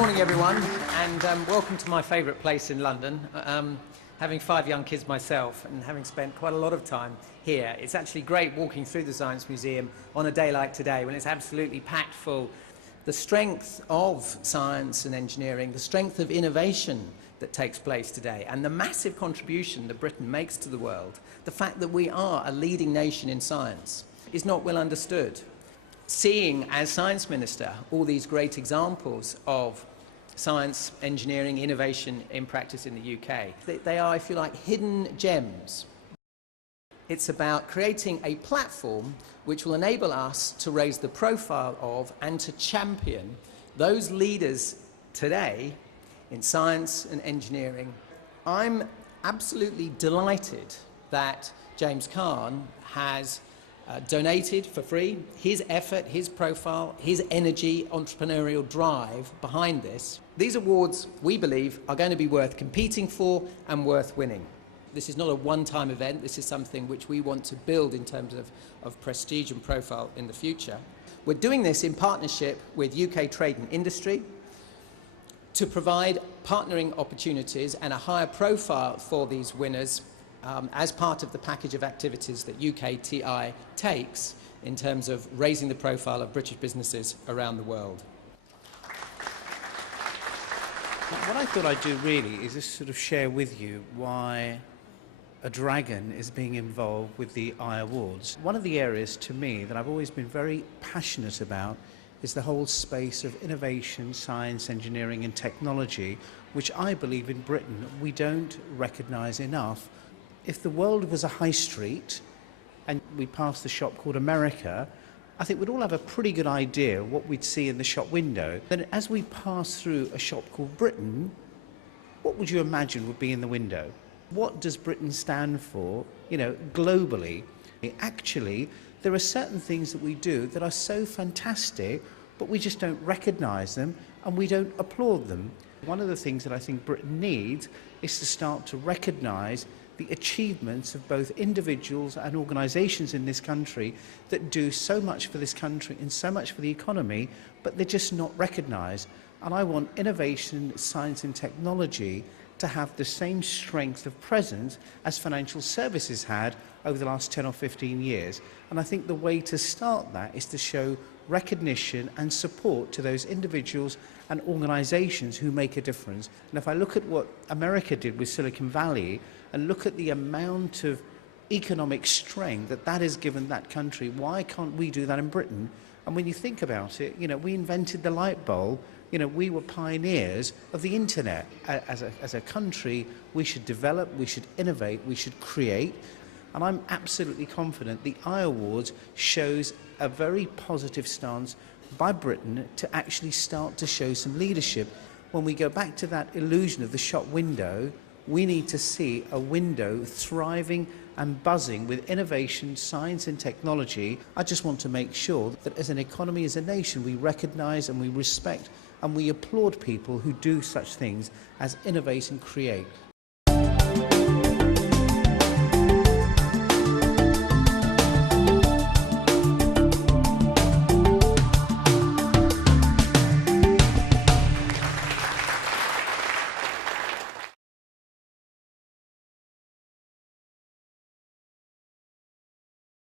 morning, everyone, and welcome to my favourite place in London. Having 5 young kids myself and having spent quite a lot of time here, it's actually great walking through the Science Museum on a day like today when it's absolutely packed full. The strength of science and engineering, the strength of innovation that takes place today, and the massive contribution that Britain makes to the world, the fact that we are a leading nation in science, is not well understood. Seeing, as Science Minister, all these great examples of science, engineering, innovation in practice in the UK, they are, if you like, hidden gems. It's about creating a platform which will enable us to raise the profile of and to champion those leaders today in science and engineering. I'm absolutely delighted that James Caan has donated for free his effort, his profile, his energy, entrepreneurial drive behind this. These awards, we believe, are going to be worth competing for and worth winning. This is not a one-time event. This is something which we want to build in terms of prestige and profile in the future. We're doing this in partnership with UK Trade and Industry to provide partnering opportunities and a higher profile for these winners as part of the package of activities that UKTI takes in terms of raising the profile of British businesses around the world. What I thought I'd do really is just sort of share with you why a dragon is being involved with the iawards. One of the areas to me that I've always been very passionate about is the whole space of innovation, science, engineering and technology, which I believe in Britain we don't recognise enough. If the world was a high street and we passed the shop called America, I think we'd all have a pretty good idea of what we'd see in the shop window. Then as we pass through a shop called Britain, what would you imagine would be in the window? What does Britain stand for, globally? Actually, there are certain things that we do that are so fantastic, but we just don't recognise them and we don't applaud them. One of the things that I think Britain needs is to start to recognise the achievements of both individuals and organisations in this country that do so much for this country and so much for the economy, but they're just not recognised. And I want innovation, science and technology to have the same strength of presence as financial services had over the last 10 or 15 years. And I think the way to start that is to show recognition and support to those individuals and organisations who make a difference. And if I look at what America did with Silicon Valley and look at the amount of economic strength that has given that country, why can't we do that in Britain? And when you think about it, we invented the light bulb. We were pioneers of the internet. As a country, we should develop, we should innovate, we should create. And I'm absolutely confident the iawards shows a very positive stance by Britain to actually start to show some leadership. When we go back to that illusion of the shop window, we need to see a window thriving and buzzing with innovation, science and technology. I just want to make sure that as an economy, as a nation, we recognise and we respect and we applaud people who do such things as innovate and create.